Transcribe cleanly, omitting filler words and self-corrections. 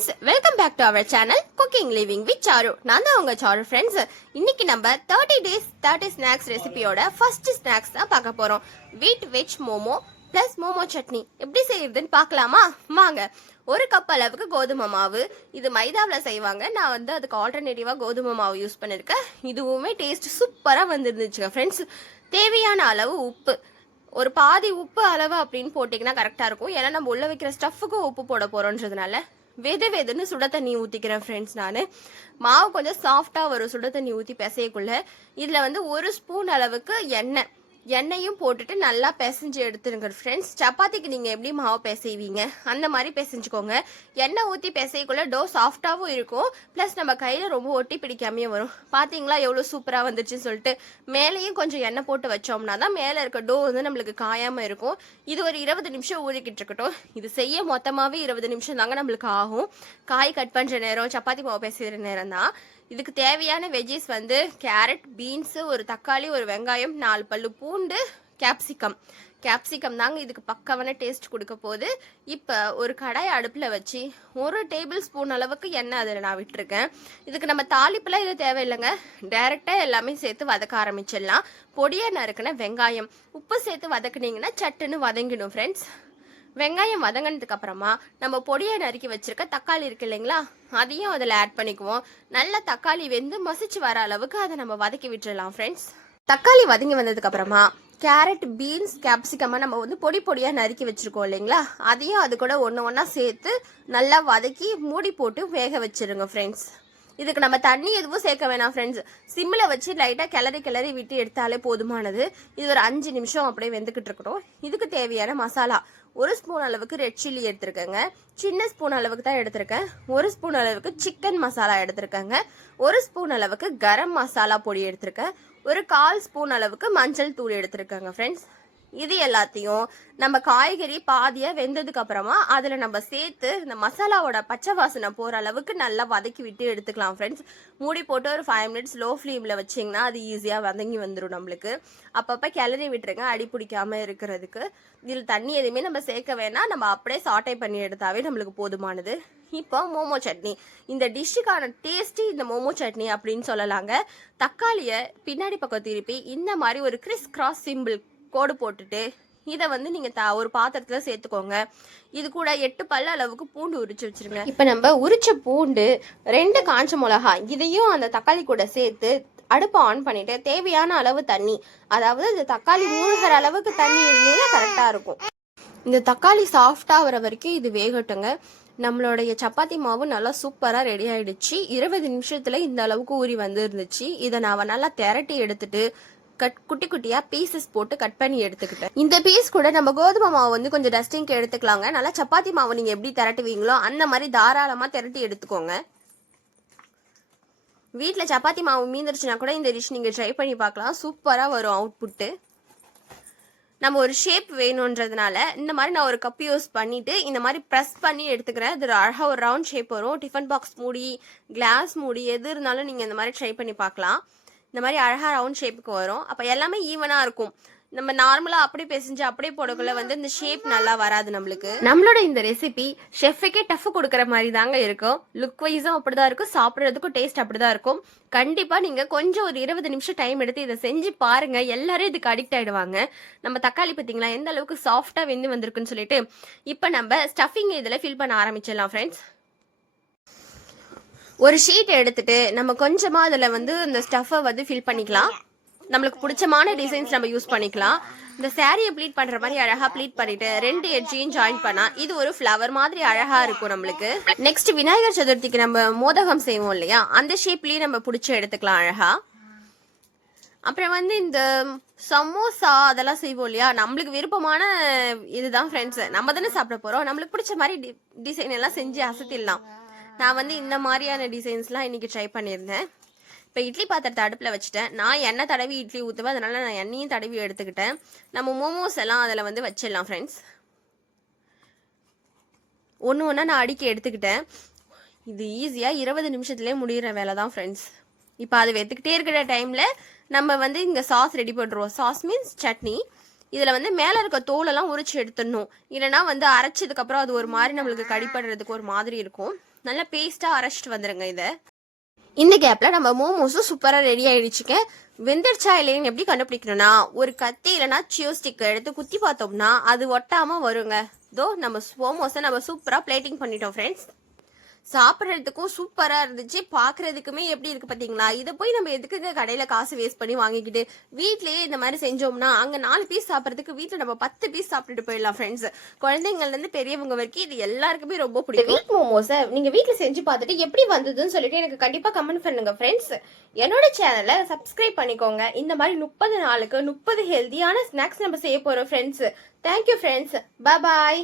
friends, welcome back to our channel Cooking Living with Charu. நான் தான் உங்க Charu friends. இன்னைக்கு நம்ம 30 days 30 snacks ரெசிபியோட first snacks தான் பார்க்க போறோம். Wheat veg momo plus momo chutney. எப்படி செய்யறதுன்னு பார்க்கலாமா? வாங்க. ஒரு கப் அளவுக்கு கோதுமை மாவு. இது மைதாவில் செய்வாங்க. நான் வந்து அதுக்கு ஆல்டர்னேட்டிவா கோதுமை மாவு யூஸ் பண்ணிருக்கேன். இதுவுமே டேஸ்ட் சூப்பரா வந்துருந்துச்சுங்க ஃப்ரெண்ட்ஸ். தேவையான அளவு உப்பு. ஒரு பாதி உப்பு அளவு அப்படின்னு போட்டிங்கன்னா கரெக்டாக இருக்கும். ஏன்னா நம்ம உள்ள வைக்கிற ஸ்டஃப்புக்கும் உப்பு போட போகிறோன்றதுனால வெதுன்னு சுட தண்ணி ஊற்றிக்கிறேன் ஃப்ரெண்ட்ஸ். நான் மாவு கொஞ்சம் சாஃப்டாக வரும் சுட தண்ணி ஊற்றி பிசையக்குள்ள. இதில் வந்து ஒரு ஸ்பூன் அளவுக்கு எண்ணெயும் போட்டுட்டு நல்லா பிசைஞ்சு எடுத்துருங்க ஃப்ரெண்ட்ஸ். சப்பாத்திக்கு நீங்கள் எப்படி மாவு பிசைவீங்க அந்த மாதிரி பிசைஞ்சுக்கோங்க. எண்ணெய் ஊற்றி பிசையக்குள்ள டோ சாஃப்டாகவும் இருக்கும், ப்ளஸ் நம்ம கையில் ரொம்ப ஒட்டி பிடிக்காமையே வரும். பார்த்தீங்களா எவ்வளோ சூப்பராக வந்துச்சுன்னு சொல்லிட்டு. மேலேயும் கொஞ்சம் எண்ணெய் போட்டு வச்சோம்னா தான் மேலே இருக்க டோ வந்து நம்மளுக்கு காயாமல் இருக்கும். இது ஒரு 20 நிமிஷம் ஊறிக்கிட்டு இருக்கட்டும். இது செய்ய மொத்தமாகவே 20 நிமிஷம் தாங்க நம்மளுக்கு ஆகும். காய் கட் பண்ணுற நேரம், சப்பாத்தி மாவு பிசைகிற நேரம் தான். இதுக்கு தேவையான வெஜ்ஜஸ் வந்து கேரட், பீன்ஸ், ஒரு தக்காளி, ஒரு வெங்காயம், 4 பல்லு பூண்டு, கேப்சிகம் தாங்க இதுக்கு பக்காவான டேஸ்ட் கொடுக்க போகுது. இப்போ ஒரு கடாய் அடுப்பில் வச்சு 1 டேபிள் ஸ்பூன் அளவுக்கு எண்ணெய் அதில் நான் விட்டுருக்கேன். இதுக்கு நம்ம தாளிப்புலாம் இது தேவையில்லைங்க, டைரெக்டாக எல்லாமே சேர்த்து வதக்க ஆரம்பிச்சிடலாம். பொடியாக நறுக்கின வெங்காயம், உப்பு சேர்த்து வதக்குனீங்கன்னா சட்டுன்னு வதங்கிடும் ஃப்ரெண்ட்ஸ். வெங்காயம் வதங்கினதுக்கு அப்புறமா நம்ம பொடியை நறுக்கி வச்சிருக்க தக்காளி இருக்கு இல்லைங்களா, அதையும் அதில் ஆட் பண்ணிக்குவோம். நல்லா தக்காளி வெந்து மசிச்சு வர அளவுக்கு அதை நம்ம வதக்கி விட்டுடலாம் ஃப்ரெண்ட்ஸ். தக்காளி வதங்கி வந்ததுக்கு அப்புறமா கேரட், பீன்ஸ், கேப்சிகமாக நம்ம வந்து பொடியாக நறுக்கி வச்சிருக்கோம் இல்லைங்களா, அதையும் அது கூட ஒன்றா சேர்த்து நல்லா வதக்கி மூடி போட்டு வேக வச்சிருங்க ஃப்ரெண்ட்ஸ். இதுக்கு நம்ம தண்ணி எதுவும் சேர்க்க வேணாம் ஃப்ரெண்ட்ஸ். சிம்மில் வச்சு லைட்டாக கிளறி விட்டு எடுத்தாலே போதுமானது. இது ஒரு 5 நிமிஷம் அப்படியே வெந்துக்கிட்டு இருக்கட்டும். இதுக்கு தேவையான மசாலா, 1 ஸ்பூன் அளவுக்கு ரெட் சில்லி எடுத்துருக்கேங்க, சின்ன ஸ்பூன் அளவுக்கு தான் எடுத்திருக்கேன். 1 ஸ்பூன் அளவுக்கு சிக்கன் மசாலா எடுத்திருக்கேங்க, 1 ஸ்பூன் அளவுக்கு கரம் மசாலா பொடி எடுத்திருக்கேன், ஒரு 1/4 ஸ்பூன் அளவுக்கு மஞ்சள் தூள் எடுத்திருக்கேங்க ஃப்ரெண்ட்ஸ். இது எல்லாத்தையும் நம்ம காய்கறி பாதியாக வெந்ததுக்கு அப்புறமா அதில் நம்ம சேர்த்து இந்த மசாலாவோட பச்சை வாசனை போகிற அளவுக்கு நல்லா வதக்கி விட்டு எடுத்துக்கலாம் ஃப்ரெண்ட்ஸ். மூடி போட்டு ஒரு 5 மினிட்ஸ் லோ ஃப்ளேமில் வச்சிங்கன்னா அது ஈஸியாக வதங்கி வந்துடும் நம்மளுக்கு. அப்பப்போ கிளறி விட்டுருங்க அடி பிடிக்காமல் இருக்கிறதுக்கு. இதில் தண்ணி எதுவுமே நம்ம சேர்க்க வேணாம், நம்ம அப்படியே சாட்டை பண்ணி எடுத்தாவே நம்மளுக்கு போதுமானது. இப்போ மோமோ சட்னி, இந்த டிஷ்ஷுக்கான டேஸ்ட்டு இந்த மோமோ சட்னி அப்படின்னு சொல்லலாங்க. தக்காளியை பின்னாடி பக்கம் திருப்பி இந்த மாதிரி ஒரு கிராஸ் சிம்பிள் கோடு போட்டுட்டு இதை வந்து நீங்கள் ஒரு பாத்திரத்தில் சேர்த்துக்கோங்க. இது கூட 8 பல்லு அளவுக்கு பூண்டு உரிச்சு வச்சிருங்க. இப்போ நம்ம உரிச்ச பூண்டு, 2 காஞ்ச மிளகா, இதையும் அந்த தக்காளி கூட சேர்த்து அடுப்பை ஆன் பண்ணிட்டு தேவையான அளவு தண்ணி, அதாவது இந்த தக்காளி மூழ்கிற அளவுக்கு தண்ணி இருந்ததுன்னா கரெக்டாக இருக்கும். இந்த தக்காளி சாஃப்டாக வர வரைக்கும் இது வேகட்டுங்க. நம்மளுடைய சப்பாத்தி மாவு நல்லா சூப்பராக ரெடி ஆயிடுச்சு. 20 நிமிஷத்தில் இந்த அளவுக்கு ஊறி வந்து இருந்துச்சு. இதை நான் நல்லா திரட்டி எடுத்துட்டு குட்டி குட்டியா பீசஸ் போட்டு கட் பண்ணி எடுத்துக்கிட்டேன். இந்த பீஸ் கூட நம்ம கோதுமை மாவு வந்து கொஞ்சம் டஸ்டிங்க்கு எடுத்துக்கலாங்க. நல்லா சப்பாத்தி மாவு நீங்க எப்படி திரட்டுவீங்களோ அந்த மாதிரி தாராளமா திரட்டி எடுத்துக்கோங்க. வீட்டுல சப்பாத்தி மாவு மீந்துருச்சுன்னா கூட இந்த டிஷ் நீங்க ட்ரை பண்ணி பார்க்கலாம், சூப்பரா வரும் அவுட்புட்டு. நம்ம ஒரு ஷேப் வேணுன்றதுனால இந்த மாதிரி நான் ஒரு கப் யூஸ் பண்ணிட்டு இந்த மாதிரி ப்ரெஸ் பண்ணி எடுத்துக்கிறேன். இது அழகா ஒரு ரவுண்ட் ஷேப் வரும். டிஃபன் பாக்ஸ் மூடி, கிளாஸ் மூடி, எது இருந்தாலும் நீங்க இந்த மாதிரி ட்ரை பண்ணி பார்க்கலாம். இந்த மாதிரி அழகாக ரவுண்ட் ஷேப்புக்கு வரும். அப்போ எல்லாமே ஈவனாக இருக்கும். நம்ம நார்மலாக அப்படி பேசிஞ்சு அப்படியே போடக்குள்ள வந்து இந்த ஷேப் நல்லா வராது நம்மளுக்கு. நம்மளோட இந்த ரெசிபி ஷெஃபுக்கே டஃப் கொடுக்குற மாதிரி தாங்க இருக்கும். லுக் வைஸும் அப்படிதான் இருக்கும், சாப்பிட்றதுக்கும் டேஸ்ட் அப்படிதான் இருக்கும். கண்டிப்பாக நீங்கள் கொஞ்சம் ஒரு 20 நிமிஷம் டைம் எடுத்து இதை செஞ்சு பாருங்க. எல்லாரும் இதுக்கு அடிக்ட் ஆகிடுவாங்க. நம்ம தக்காளி பார்த்தீங்களா எந்த அளவுக்கு சாஃப்டாக வெந்து வந்திருக்குன்னு சொல்லிட்டு. இப்போ நம்ம ஸ்டஃபிங் இதில் ஃபில் பண்ண ஆரம்பிச்சிடலாம் ஃப்ரெண்ட்ஸ். ஒரு ஷீட் எடுத்துட்டு நம்ம கொஞ்சமா அதில் வந்து இந்த ஸ்டஃபை வந்து ஃபில் பண்ணிக்கலாம். நம்மளுக்கு பிடிச்சமான டிசைன்ஸ் நம்ம யூஸ் பண்ணிக்கலாம். இந்த சாரியை ப்ளீட் பண்ற மாதிரி அழகா ப்ளீட் பண்ணிட்டு 2 எட்ஜையும் ஜாயின் பண்ணா இது ஒரு ஃப்ளவர் மாதிரி அழகா இருக்கும் நம்மளுக்கு. நெக்ஸ்ட் விநாயகர் சதுர்த்திக்கு நம்ம மோதகம் செய்வோம் இல்லையா, அந்த ஷேப்லயே நம்ம பிடிச்சி எடுத்துக்கலாம் அழகா. அப்புறம் வந்து இந்த சமோசா அதெல்லாம் செய்வோம் இல்லையா, நம்மளுக்கு விருப்பமான இதுதான் ஃப்ரெண்ட்ஸ். நம்ம தானே சாப்பிட போறோம், நம்மளுக்கு பிடிச்ச மாதிரி டிசைன் எல்லாம் செஞ்சு அசத்திடலாம். நான் வந்து இந்த மாதிரியான டிசைன்ஸ்லாம் இன்னைக்கு ட்ரை பண்ணியிருந்தேன். இப்போ இட்லி பாத்திரத்தை அடுப்பில் வச்சுட்டேன். நான் எண்ணெய் தடவி இட்லி ஊற்றுவேன், அதனால நான் எண்ணெயும் தடவி எடுத்துக்கிட்டேன். நம்ம மோமோஸ் எல்லாம் அதில் வந்து வச்சிடலாம் ஃப்ரெண்ட்ஸ். ஒன்று நான் அடுக்கி எடுத்துக்கிட்டேன். இது ஈஸியாக 20 நிமிஷத்துலேயே முடிகிற வேலை தான் ஃப்ரெண்ட்ஸ். இப்போ அது வெத்துக்கிட்டே இருக்கிற டைமில் நம்ம வந்து இங்கே சாஸ் ரெடி பண்ணுறோம். Sauce means chutney. இதில் வந்து மேலே இருக்க தோலெல்லாம் உரிச்சு எடுத்துடணும். இல்லைனா வந்து அரைச்சதுக்கப்புறம் அது ஒரு மாதிரி நம்மளுக்கு கடிப்படுறதுக்கு ஒரு மாதிரி இருக்கும். நல்லா பேஸ்ட்டாக அரைச்சிட்டு வந்துடுங்க இதை. இந்த கேப்பில் நம்ம மோமோஸும் சூப்பராக ரெடி ஆகிடுச்சுங்க. வெந்துருச்சா இல்லைன்னு எப்படி கண்டுபிடிக்கணும்னா, ஒரு கத்தி இல்லைனா சியோ ஸ்டிக் எடுத்து குத்தி பார்த்தோம்னா அது ஒட்டாமல் வருங்க. நம்ம மோமோஸை நம்ம சூப்பராக பிளேட்டிங் பண்ணிட்டோம் ஃப்ரெண்ட்ஸ். சாப்பிட்றதுக்கும் சூப்பராக இருந்துச்சு, பார்க்குறதுக்குமே எப்படி இருக்குது பார்த்தீங்களா? இதை போய் நம்ம எதுக்குங்க கடையில் காசு வேஸ்ட் பண்ணி வாங்கிக்கிட்டு வீட்லேயே இந்த மாதிரி செஞ்சோம்னா அங்கே 4 பீஸ் சாப்பிட்றதுக்கு வீட்டில் நம்ம 10 பீஸ் சாப்பிட்டுட்டு போயிடலாம் ஃப்ரெண்ட்ஸ். குழந்தைங்கள்லேருந்து பெரியவங்க வரைக்கும் இது எல்லாருக்குமே ரொம்ப பிடிக்கும். வீட் மோமோஸை நீங்கள் வீட்டில் செஞ்சு பார்த்துட்டு எப்படி வந்ததுன்னு சொல்லிட்டு எனக்கு கண்டிப்பாக கமெண்ட் பண்ணுங்க ஃப்ரெண்ட்ஸ். என்னோட சேனலை சப்ஸ்கிரைப் பண்ணிக்கோங்க. இந்த மாதிரி 30 நாளுக்கு 30 ஹெல்த்தியான ஸ்நாக்ஸ் நம்ம செய்ய போகிறோம் ஃப்ரெண்ட்ஸ். Thank you friends. பாய்.